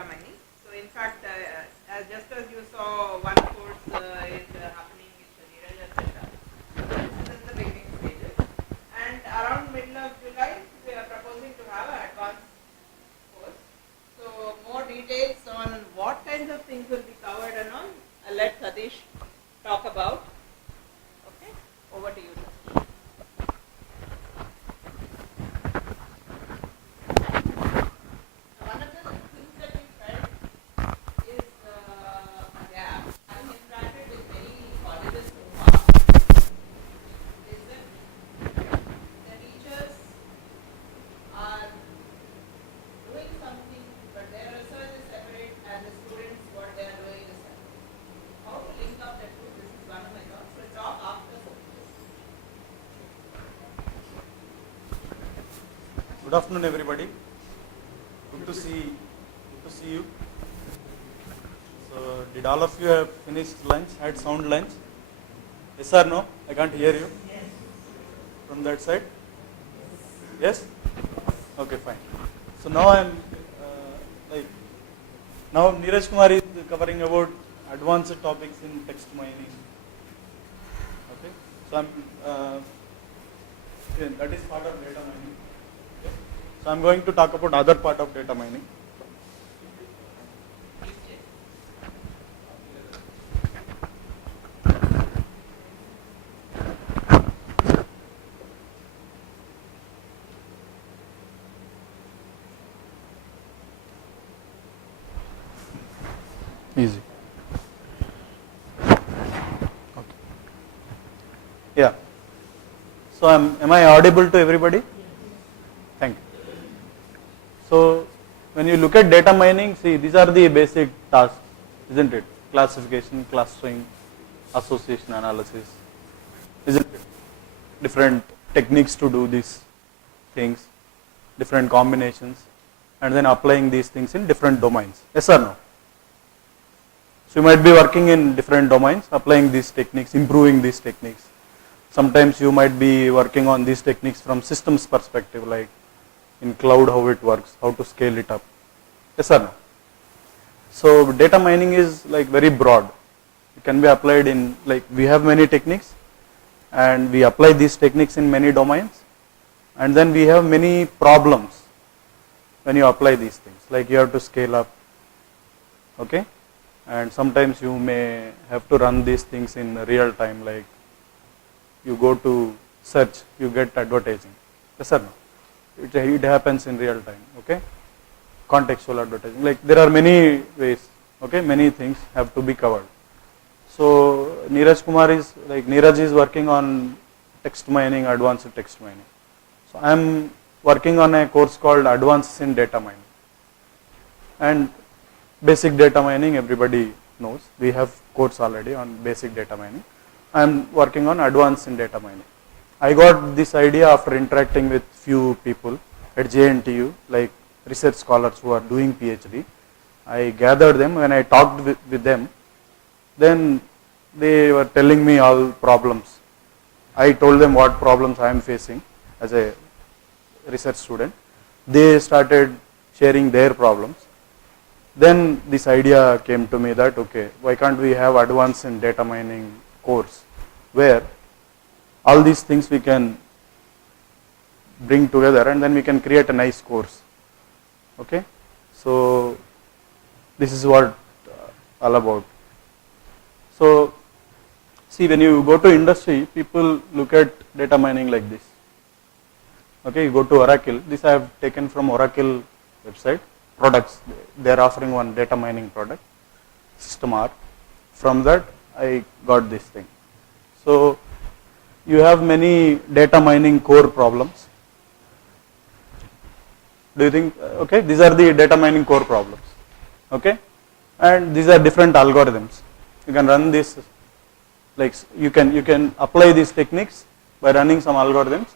data mining. So in fact, just as you saw, one course is happening with Neeraj, etc. So this is in the beginning stages. And around middle of July, we are proposing to have an advanced course. So more details on what kinds of things will be covered and all, I'll let Satish talk about. Okay, over to you. One of the things that we felt is a gap. Having interacted with many colleges so far, is that the teachers are doing something, but their research is separate, and the students, what they are doing is separate. How to link up the two? This is one of my thoughts. We'll talk after some. Good afternoon, everybody. Good to see you. So, did all of you have finished lunch? Had sound lunch? Yes or no? I can't hear you. Yes. From that side? Yes. Okay, fine. So now I'm now Neeraj Kumar is covering about advanced topics in text mining. Okay. So I'm that is part of data mining. Okay. So I'm going to talk about other part of data mining. Easy. Okay. Yeah. So am I audible to everybody? Thank you. So when you look at data mining, see, these are the basic tasks, isn't it? Classification, clustering, association analysis, isn't it? Different techniques to do these things, different combinations, and then applying these things in different domains. Yes or no? So you might be working in different domains, applying these techniques, improving these techniques. Sometimes you might be working on these techniques from systems perspective, like in cloud, how it works, how to scale it up. Yes or no? So data mining is like very broad. It can be applied in, like, we have many techniques and we apply these techniques in many domains, and then we have many problems when you apply these things, like you have to scale up, okay? And sometimes you may have to run these things in real time, like you go to search, you get advertising. Yes or no? It happens in real time, okay? Contextual advertising, like there are many ways, okay? Many things have to be covered. So Neeraj is working on text mining, advanced text mining. So I am working on a course called Advances in Data Mining. And basic data mining, everybody knows. We have course already on basic data mining. I am working on advanced in data mining. I got this idea after interacting with few people at JNTU, like research scholars who are doing PhD. I gathered them. When I talked with them, then they were telling me all problems. I told them what problems I am facing as a research student. They started sharing their problems. Then this idea came to me that, okay, why can't we have advanced in data mining course where all these things we can bring together and then we can create a nice course. Okay, so this is what all about. So see, when you go to industry, people look at data mining like this. Okay, you go to Oracle. This I have taken from Oracle website. Products, they are offering one data mining product, System R. From that I got this thing. So you have many data mining core problems. Do you think, okay, these are the data mining core problems, okay, and these are different algorithms. You can run this, like you can apply these techniques by running some algorithms,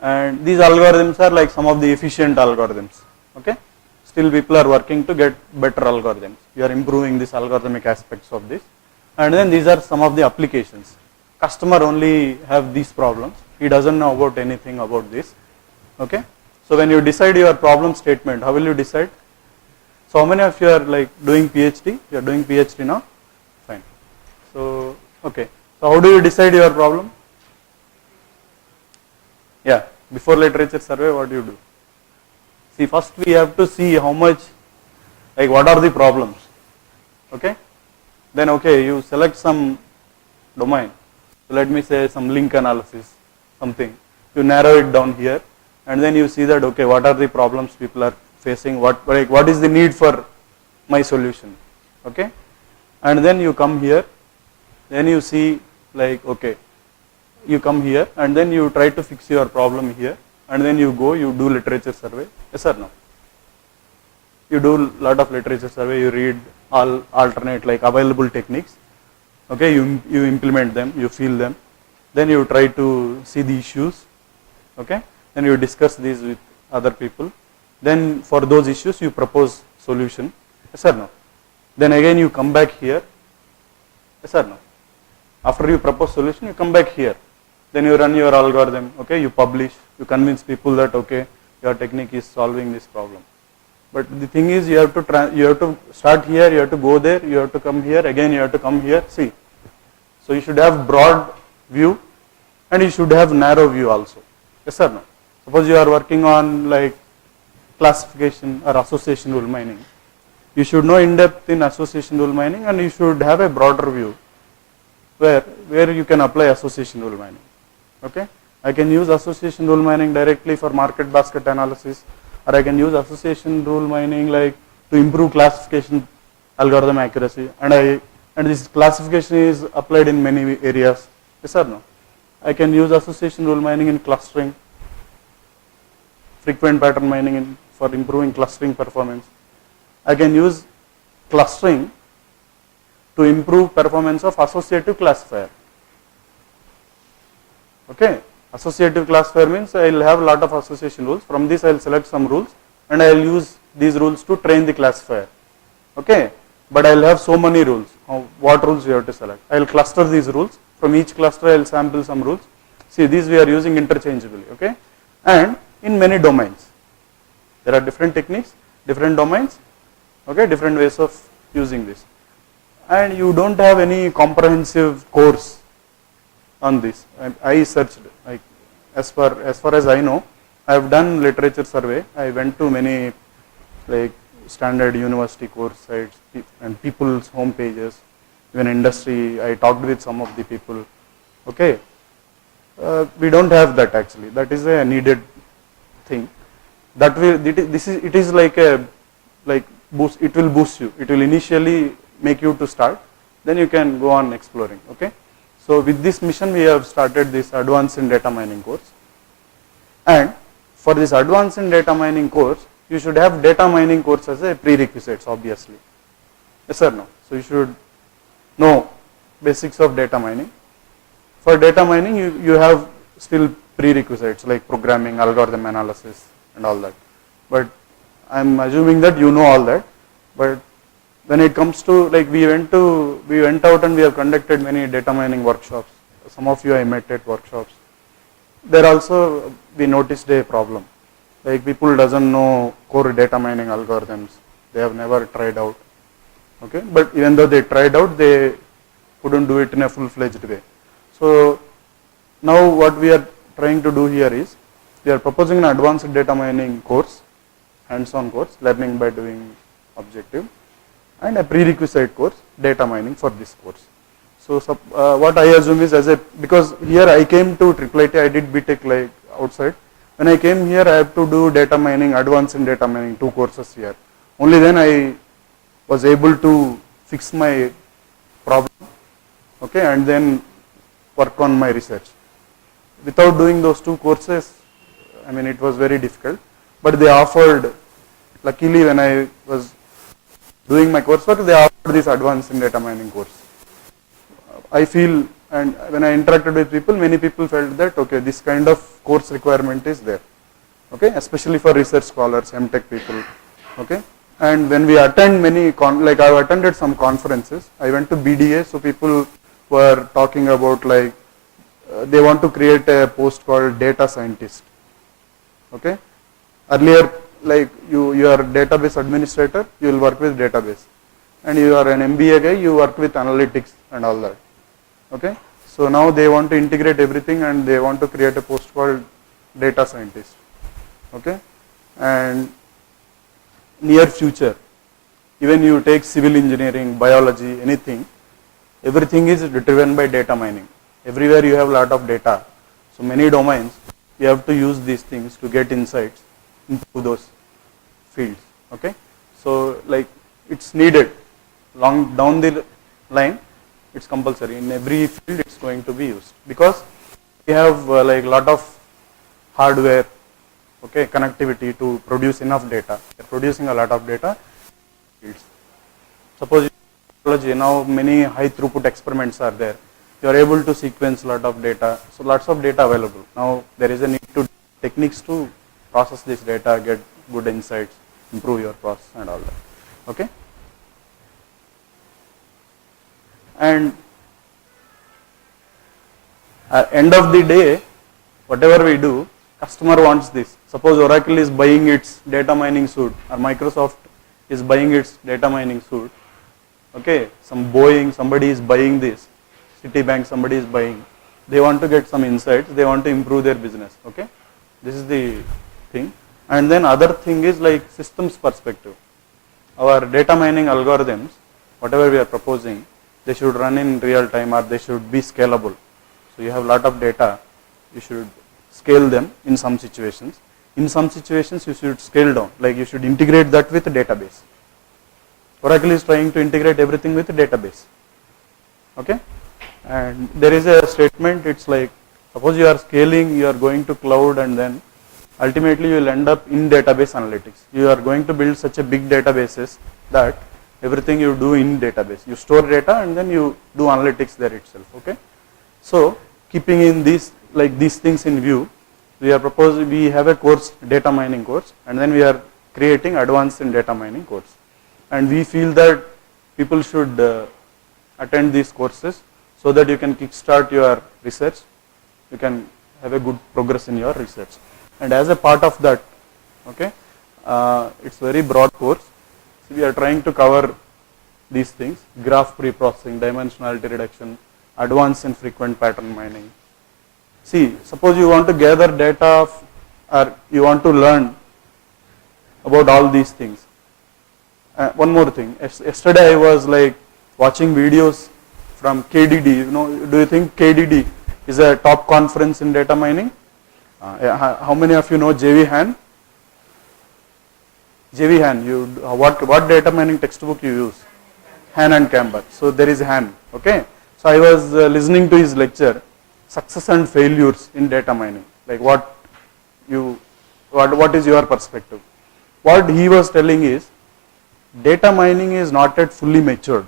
and these algorithms are like some of the efficient algorithms, okay. Still people are working to get better algorithms. You are improving these algorithmic aspects of this, and then these are some of the applications. Customer only have these problems. He doesn't know about anything about this, okay. So when you decide your problem statement, how will you decide? So how many of you are like doing PhD? You are doing PhD now? Fine. So, okay. So how do you decide your problem? Yeah, before literature survey, what do you do? See, first we have to see how much, like what are the problems, okay? Then, okay, you select some domain. So let me say some link analysis, something. You narrow it down here, and then you see that, okay, what are the problems people are facing, what is the need for my solution, okay? And then you come here, then you see like, okay, you come here and then you try to fix your problem here, and then you go, you do literature survey, yes or no? You do lot of literature survey, you read all alternate like available techniques, okay, you implement them, you feel them, then you try to see the issues, okay, then you discuss these with other people, then for those issues you propose solution, yes or no? Then again you come back here, yes or no? After you propose solution, you come back here. Then you run your algorithm, okay, you publish, you convince people that, okay, your technique is solving this problem. But the thing is, you have to start here, you have to go there, you have to come here, again you have to come here, see. So you should have broad view and you should have narrow view also, yes or no? Suppose you are working on like classification or association rule mining. You should know in depth in association rule mining, and you should have a broader view where you can apply association rule mining. Okay, I can use association rule mining directly for market basket analysis, or I can use association rule mining like to improve classification algorithm accuracy, and this classification is applied in many areas, yes or no? I can use association rule mining in clustering, frequent pattern mining for improving clustering performance. I can use clustering to improve performance of associative classifier. Okay, associative classifier means I will have a lot of association rules. From this I will select some rules and I will use these rules to train the classifier. Okay, but I will have so many rules. What rules you have to select? I will cluster these rules. From each cluster I will sample some rules. See, these we are using interchangeably. Okay, and in many domains. There are different techniques, different domains. Okay, different ways of using this. And you don't have any comprehensive course on this. I searched, like as far as I know, I have done literature survey. I went to many like standard university course sites and people's home pages, even industry. I talked with some of the people. Okay, we don't have that actually. That is a needed thing. That will it is like a boost. It will boost you. It will initially make you to start. Then you can go on exploring. Okay. So with this mission, we have started this advanced in data mining course. And for this advanced in data mining course, you should have data mining course as a prerequisite, obviously. Yes or no? So you should know basics of data mining. For data mining, you have still prerequisites like programming, algorithm analysis, and all that. But I'm assuming that you know all that. But when it comes to like we went out and we have conducted many data mining workshops. Some of you I met at workshops. There also we noticed a problem. Like people doesn't know core data mining algorithms. They have never tried out. Okay, but even though they tried out, they couldn't do it in a full-fledged way. So now what we are trying to do here is we are proposing an advanced data mining course, hands-on course, learning by doing objective, and a prerequisite course, data mining for this course. So what I assume is because here I came to IIIT, I did BTech like outside. When I came here, I have to do data mining, advanced in data mining, 2 courses here. Only then I was able to fix my problem, okay, and then work on my research. Without doing those 2 courses, I mean, it was very difficult. But they offered, luckily when I was doing my coursework, they offered this advanced in data mining course. I feel, and when I interacted with people, many people felt that, okay, this kind of course requirement is there, okay, especially for research scholars, MTech people, okay. And when we attend like I've attended some conferences, I went to BDA, so people were talking about like, they want to create a post called data scientist, okay. Earlier, like you are database administrator, you will work with database, and you are an MBA guy, you work with analytics and all that. Okay, so now they want to integrate everything and they want to create a post called data scientist. Okay, and near future, even you take civil engineering, biology, anything, everything is driven by data mining. Everywhere you have a lot of data, so many domains, you have to use these things to get insights into those fields. Okay, so like it's needed long down the line, it's compulsory in every field, it's going to be used because we have like lot of hardware, okay, connectivity to produce enough data. We are producing a lot of data. Suppose now many high throughput experiments are there. You are able to sequence a lot of data, so lots of data available. Now there is a need to techniques to process this data, get good insights, improve your process and all that. Okay, and at end of the day, whatever we do, customer wants this. Suppose Oracle is buying its data mining suite, or Microsoft is buying its data mining suite. Okay, some Boeing, somebody is buying this, Citibank, somebody is buying. They want to get some insights, they want to improve their business. Okay, this is the thing. And then other thing is like systems perspective. Our data mining algorithms, whatever we are proposing, they should run in real time or they should be scalable. So you have a lot of data, you should scale them in some situations. In some situations you should scale down, like you should integrate that with a database. Oracle is trying to integrate everything with a database. Okay, and there is a statement, it's like suppose you are scaling, you are going to cloud, and then ultimately you will end up in database analytics. You are going to build such a big databases that everything you do in database. You store data and then you do analytics there itself. Okay, so keeping in these like these things in view, we are proposing, we have a course, data mining course, and then we are creating advanced in data mining course. And we feel that people should attend these courses so that you can kickstart your research, you can have a good progress in your research. And as a part of that, okay, it's very broad course. So we are trying to cover these things: graph preprocessing, dimensionality reduction, advanced and frequent pattern mining. See, suppose you want to gather data or you want to learn about all these things. One more thing, yesterday I was like watching videos from KDD. You know, do you think KDD is a top conference in data mining? How many of you know JV Han? JV Han, you what data mining textbook you use? Han and Camber. So there is Han. Okay. So I was listening to his lecture, success and failures in data mining. Like what is your perspective? What he was telling is, data mining is not yet fully matured.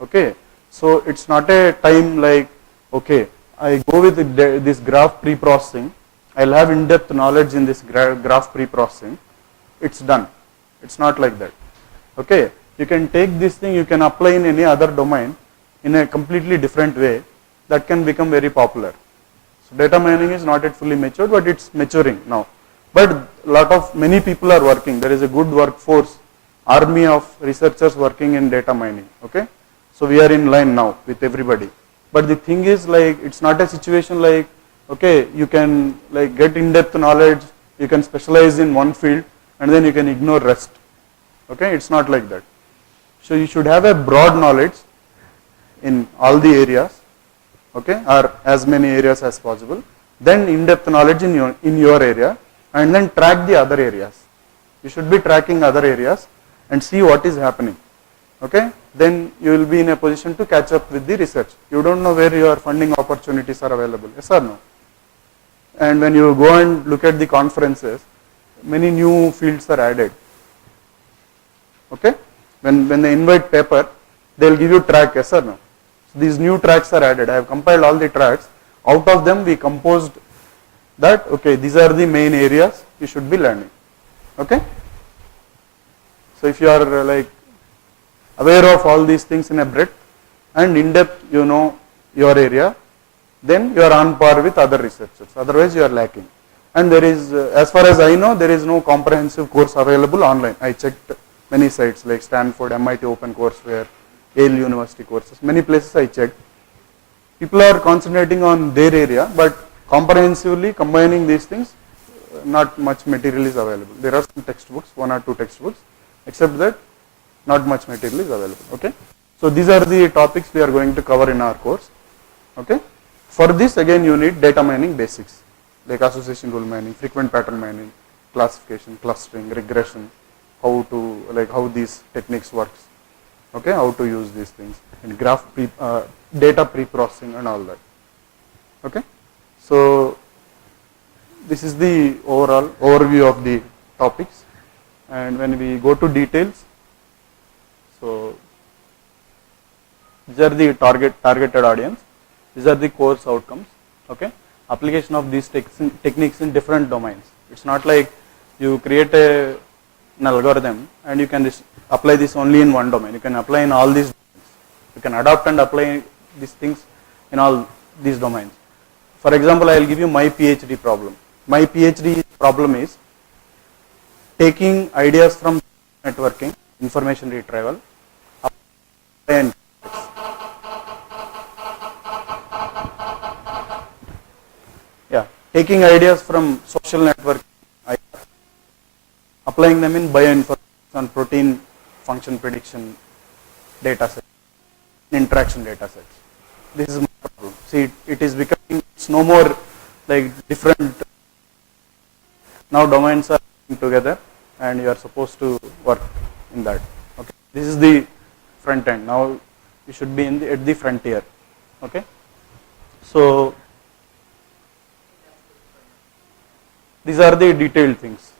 Okay, so it's not a time like, okay, I go with this graph pre-processing, I'll have in-depth knowledge in this graph pre-processing, it's done. It's not like that. Okay, you can take this thing, you can apply in any other domain in a completely different way that can become very popular. So data mining is not yet fully matured, but it's maturing now. But many people are working. There is a good workforce, army of researchers working in data mining. Okay, so we are in line now with everybody. But the thing is, like, it's not a situation like, okay, you can like get in-depth knowledge, you can specialize in one field, and then you can ignore rest. Okay, it's not like that. So you should have a broad knowledge in all the areas, okay, or as many areas as possible. Then in-depth knowledge in your area, and then track the other areas. You should be tracking other areas and see what is happening. Okay, then you will be in a position to catch up with the research. You don't know where your funding opportunities are available, yes or no? And when you go and look at the conferences, many new fields are added. Okay, when they invite paper, they will give you track, yes or no? So these new tracks are added. I have compiled all the tracks. Out of them we composed that, okay, these are the main areas you should be learning. Okay, so if you are like aware of all these things in a breadth and in depth, you know your area, then you are on par with other researchers. Otherwise you are lacking. And there is, as far as I know, there is no comprehensive course available online. I checked many sites like Stanford, MIT OpenCourseWare, Yale University courses, many places I checked. People are concentrating on their area, but comprehensively combining these things, not much material is available. There are some textbooks, 1 or 2 textbooks, except that not much material is available. Okay. So these are the topics we are going to cover in our course. Okay. For this, again, you need data mining basics like association rule mining, frequent pattern mining, classification, clustering, regression, how these techniques works. Okay, how to use these things, and data pre-processing and all that. Okay, so this is the overall overview of the topics, and when we go to details, so these are the targeted audience, these are the course outcomes. Okay, application of these techniques in different domains. It's not like you create an algorithm and you can apply this only in one domain. You can apply in all these domains. You can adopt and apply these things in all these domains. For example, I will give you my PhD problem. My PhD problem is taking ideas from networking, information retrieval, and taking ideas from social networking, applying them in bioinformatics and protein function prediction data sets, interaction data sets. This is my problem. See, it is becoming, it's no more like different, now domains are coming together and you are supposed to work in that. Okay. This is the front end. Now you should be at the frontier. Okay. So these are the detailed things.